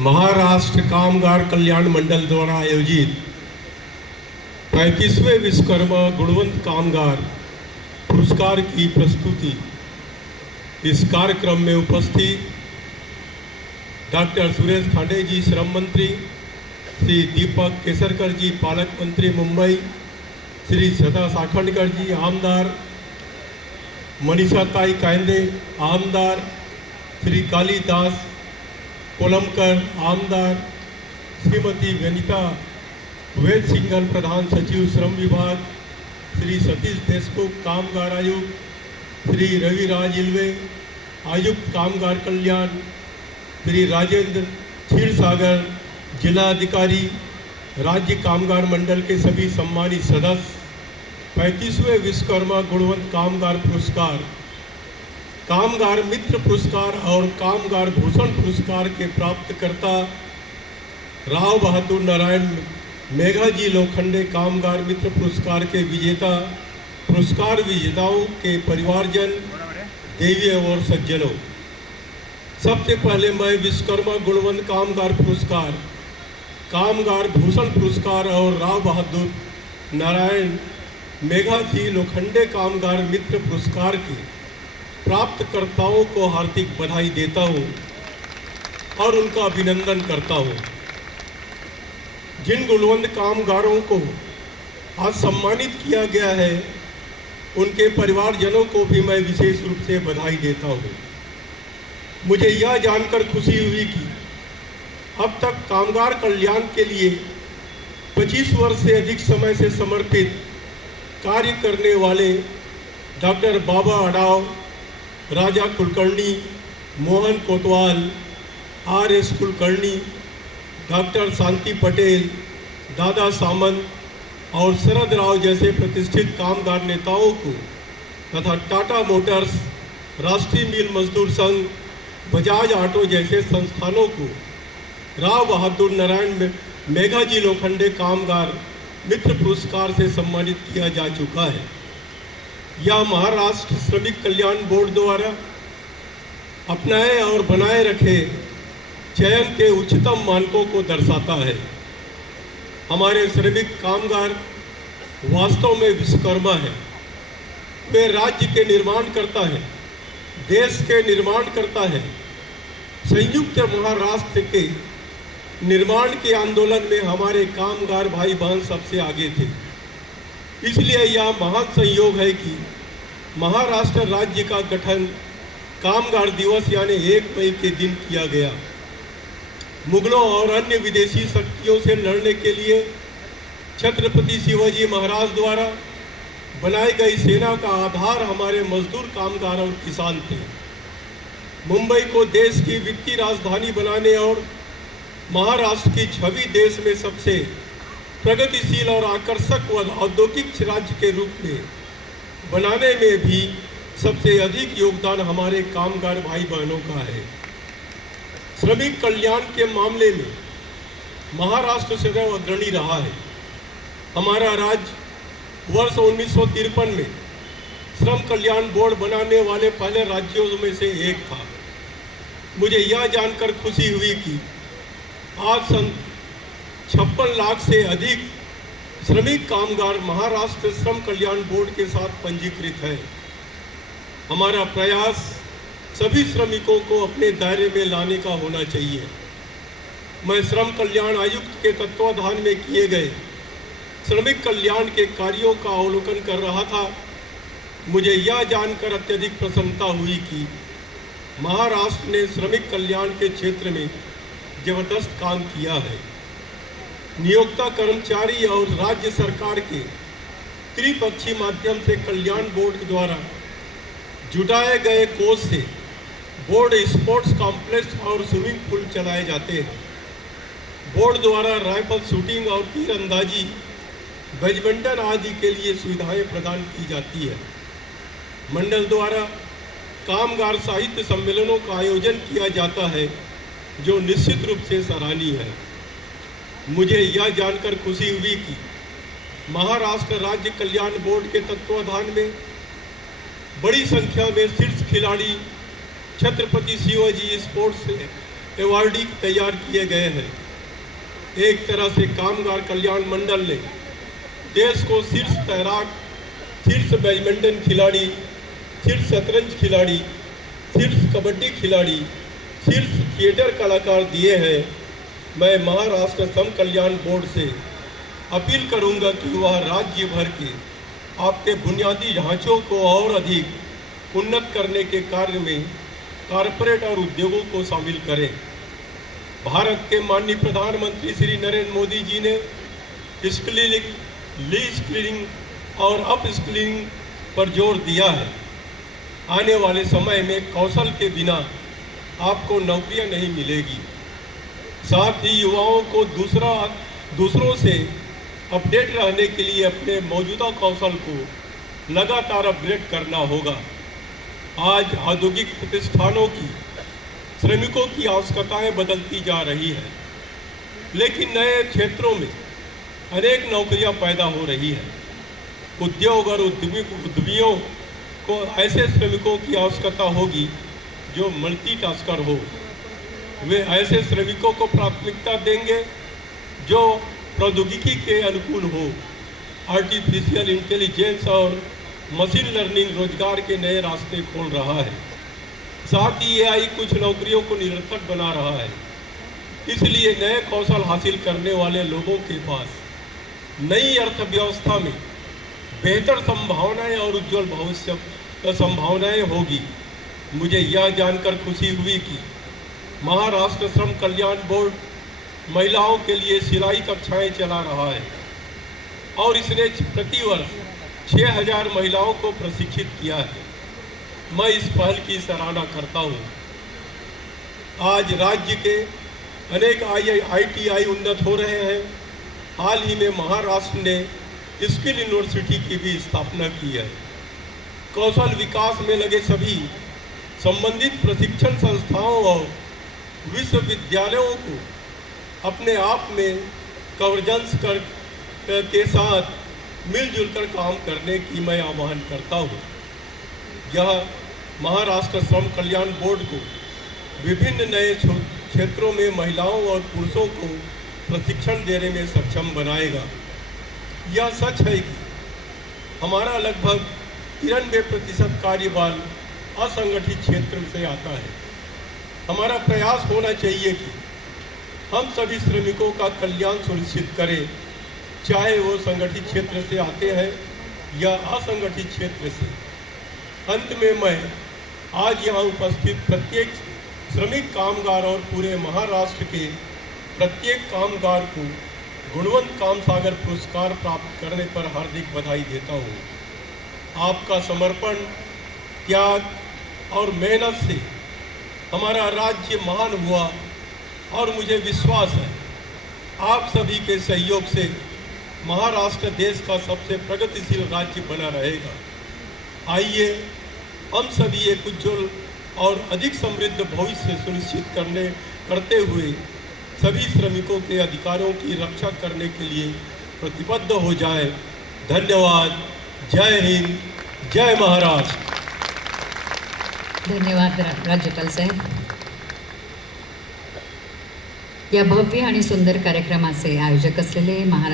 महाराष्ट्र कामगार कल्याण मंडल द्वारा आयोजित 35वें विश्वकर्मा गुणवंत कामगार पुरस्कार की प्रस्तुति। इस कार्यक्रम में उपस्थित डॉक्टर सुरेश खांडे जी श्रम मंत्री, श्री दीपक केसरकर जी पालक मंत्री मुंबई, श्री सदा साखंडकर जी आमदार, मनीषा ताई कायंदे आमदार, श्री कालीदास कोलमकर आमदार, श्रीमती वनिता वेद सिंघल प्रधान सचिव श्रम विभाग, श्री सतीश देशमुख कामगार आयुक्त, श्री रविराज इल्वे आयुक्त कामगार कल्याण, श्री राजेंद्र क्षीरसागर जिलाधिकारी, राज्य कामगार मंडल के सभी सम्मानित सदस्य, 35वें विश्वकर्मा गुणवंत कामगार पुरस्कार, कामगार मित्र पुरस्कार और कामगार भूषण पुरस्कार के प्राप्तकर्ता राव बहादुर नारायण मेघाजी लोखंडे कामगार मित्र पुरस्कार के विजेता, पुरस्कार विजेताओं के परिवारजन, देवी और सज्जनों, सबसे पहले मैं विश्वकर्मा गुणवंत कामगार पुरस्कार, कामगार भूषण पुरस्कार और राव बहादुर नारायण मेघाजी लोखंडे कामगार मित्र पुरस्कार के प्राप्तकर्ताओं को हार्दिक बधाई देता हूं और उनका अभिनंदन करता हूं। जिन गुणवंत कामगारों को आज सम्मानित किया गया है, उनके परिवारजनों को भी मैं विशेष रूप से बधाई देता हूं। मुझे यह जानकर खुशी हुई कि अब तक कामगार कल्याण के लिए 25 वर्ष से अधिक समय से समर्पित कार्य करने वाले डॉक्टर बाबा अडाव, राजा कुलकर्णी, मोहन कोतवाल, आर.एस. कुलकर्णी, डॉक्टर शांति पटेल, दादा सामंत और शरद राव जैसे प्रतिष्ठित कामगार नेताओं को तथा टाटा मोटर्स, राष्ट्रीय मिल मजदूर संघ, बजाज ऑटो जैसे संस्थानों को राव बहादुर नारायण मेघाजी लोखंडे कामगार मित्र पुरस्कार से सम्मानित किया जा चुका है। यह महाराष्ट्र श्रमिक कल्याण बोर्ड द्वारा अपनाए और बनाए रखे चयन के उच्चतम मानकों को दर्शाता है। हमारे श्रमिक कामगार वास्तव में विश्वकर्मा हैं। वे राज्य के निर्माण करता है, देश के निर्माण करता है। संयुक्त महाराष्ट्र के निर्माण के आंदोलन में हमारे कामगार भाई बहन सबसे आगे थे। इसलिए यह महान संयोग है कि महाराष्ट्र राज्य का गठन कामगार दिवस यानी 1 मई के दिन किया गया। मुगलों और अन्य विदेशी शक्तियों से लड़ने के लिए छत्रपति शिवाजी महाराज द्वारा बनाई गई सेना का आधार हमारे मजदूर, कामगार और किसान थे। मुंबई को देश की वित्तीय राजधानी बनाने और महाराष्ट्र की छवि देश में सबसे प्रगतिशील और आकर्षक व औद्योगिक राज्य के रूप में बनाने में भी सबसे अधिक योगदान हमारे कामगार भाई बहनों का है। श्रमिक कल्याण के मामले में महाराष्ट्र सदैव अग्रणी रहा है। हमारा राज्य वर्ष 1953 में श्रम कल्याण बोर्ड बनाने वाले पहले राज्यों में से एक था। मुझे यह जानकर खुशी हुई कि आज सन 56 लाख से अधिक श्रमिक कामगार महाराष्ट्र श्रम कल्याण बोर्ड के साथ पंजीकृत है। हमारा प्रयास सभी श्रमिकों को अपने दायरे में लाने का होना चाहिए। मैं श्रम कल्याण आयुक्त के तत्वाधान में किए गए श्रमिक कल्याण के कार्यों का अवलोकन कर रहा था। मुझे यह जानकर अत्यधिक प्रसन्नता हुई कि महाराष्ट्र ने श्रमिक कल्याण के क्षेत्र में जबरदस्त काम किया है। नियोक्ता कर्मचारी और राज्य सरकार के त्रिपक्षीय माध्यम से कल्याण बोर्ड द्वारा जुटाए गए कोष से बोर्ड स्पोर्ट्स कॉम्प्लेक्स और स्विमिंग पूल चलाए जाते हैं। बोर्ड द्वारा राइफल शूटिंग और तीरंदाजी, बैडमिंटन आदि के लिए सुविधाएं प्रदान की जाती है। मंडल द्वारा कामगार साहित्य सम्मेलनों का आयोजन किया जाता है, जो निश्चित रूप से सराहनीय है। मुझे यह जानकर खुशी हुई कि महाराष्ट्र राज्य कल्याण बोर्ड के तत्वाधान में बड़ी संख्या में शीर्ष खिलाड़ी छत्रपति शिवाजी स्पोर्ट्स अवार्डी तैयार किए गए हैं। एक तरह से कामगार कल्याण मंडल ने देश को शीर्ष तैराक, शीर्ष बैडमिंटन खिलाड़ी, शीर्ष शतरंज खिलाड़ी, शीर्ष कबड्डी खिलाड़ी, शीर्ष थिएटर कलाकार दिए हैं। मैं महाराष्ट्र श्रम कल्याण बोर्ड से अपील करूंगा कि वह राज्य भर के आपके बुनियादी ढांचों को और अधिक उन्नत करने के कार्य में कारपोरेट और उद्योगों को शामिल करें। भारत के माननीय प्रधानमंत्री श्री नरेंद्र मोदी जी ने स्किलिंग, री स्किलिंग और अप स्किलिंग पर जोर दिया है। आने वाले समय में कौशल के बिना आपको नौकरियां नहीं मिलेगी। साथ ही युवाओं को दूसरों से अपडेट रहने के लिए अपने मौजूदा कौशल को लगातार अपग्रेड करना होगा। आज औद्योगिक प्रतिष्ठानों की श्रमिकों की आवश्यकताएं बदलती जा रही है, लेकिन नए क्षेत्रों में अनेक नौकरियां पैदा हो रही है। उद्योग और उद्यमियों को ऐसे श्रमिकों की आवश्यकता होगी जो मल्टीटास्कर हो। वे ऐसे श्रमिकों को प्राथमिकता देंगे जो प्रौद्योगिकी के अनुकूल हो। आर्टिफिशियल इंटेलिजेंस और मशीन लर्निंग रोजगार के नए रास्ते खोल रहा है। साथ ही एआई कुछ नौकरियों को निरर्थक बना रहा है। इसलिए नए कौशल हासिल करने वाले लोगों के पास नई अर्थव्यवस्था में बेहतर संभावनाएं और उज्जवल भविष्य संभावनाएं होगी। मुझे यह जानकर खुशी हुई कि महाराष्ट्र श्रम कल्याण बोर्ड महिलाओं के लिए सिलाई कक्षाएं चला रहा है और इसने प्रतिवर्ष 6000 महिलाओं को प्रशिक्षित किया है। मैं इस पहल की सराहना करता हूं। आज राज्य के अनेक ITI उन्नत हो रहे हैं। हाल ही में महाराष्ट्र ने स्किल यूनिवर्सिटी की भी स्थापना की है। कौशल विकास में लगे सभी संबंधित प्रशिक्षण संस्थाओं और विश्वविद्यालयों को अपने आप में कन्वर्जेंस के साथ मिलजुल कर काम करने की मैं आह्वान करता हूँ। यह महाराष्ट्र श्रम कल्याण बोर्ड को विभिन्न नए क्षेत्रों में महिलाओं और पुरुषों को प्रशिक्षण देने में सक्षम बनाएगा। यह सच है कि हमारा लगभग 93% कार्यबल असंगठित क्षेत्र से आता है। हमारा प्रयास होना चाहिए कि हम सभी श्रमिकों का कल्याण सुनिश्चित करें, चाहे वो संगठित क्षेत्र से आते हैं या असंगठित क्षेत्र से। अंत में मैं आज यहाँ उपस्थित प्रत्येक श्रमिक कामगार और पूरे महाराष्ट्र के प्रत्येक कामगार को गुणवंत काम सागर पुरस्कार प्राप्त करने पर हार्दिक बधाई देता हूँ। आपका समर्पण, त्याग और मेहनत से हमारा राज्य महान हुआ और मुझे विश्वास है आप सभी के सहयोग से महाराष्ट्र देश का सबसे प्रगतिशील राज्य बना रहेगा। आइए हम सभी एक उज्जवल और अधिक समृद्ध भविष्य सुनिश्चित करते हुए सभी श्रमिकों के अधिकारों की रक्षा करने के लिए प्रतिबद्ध हो जाएं। धन्यवाद। जय हिंद, जय महाराष्ट्र। धन्यवाद राज्यपाल साहेब। या भव्य आणि सुंदर कार्यक्रमाचे आयोजक असलेले महाराष्ट्र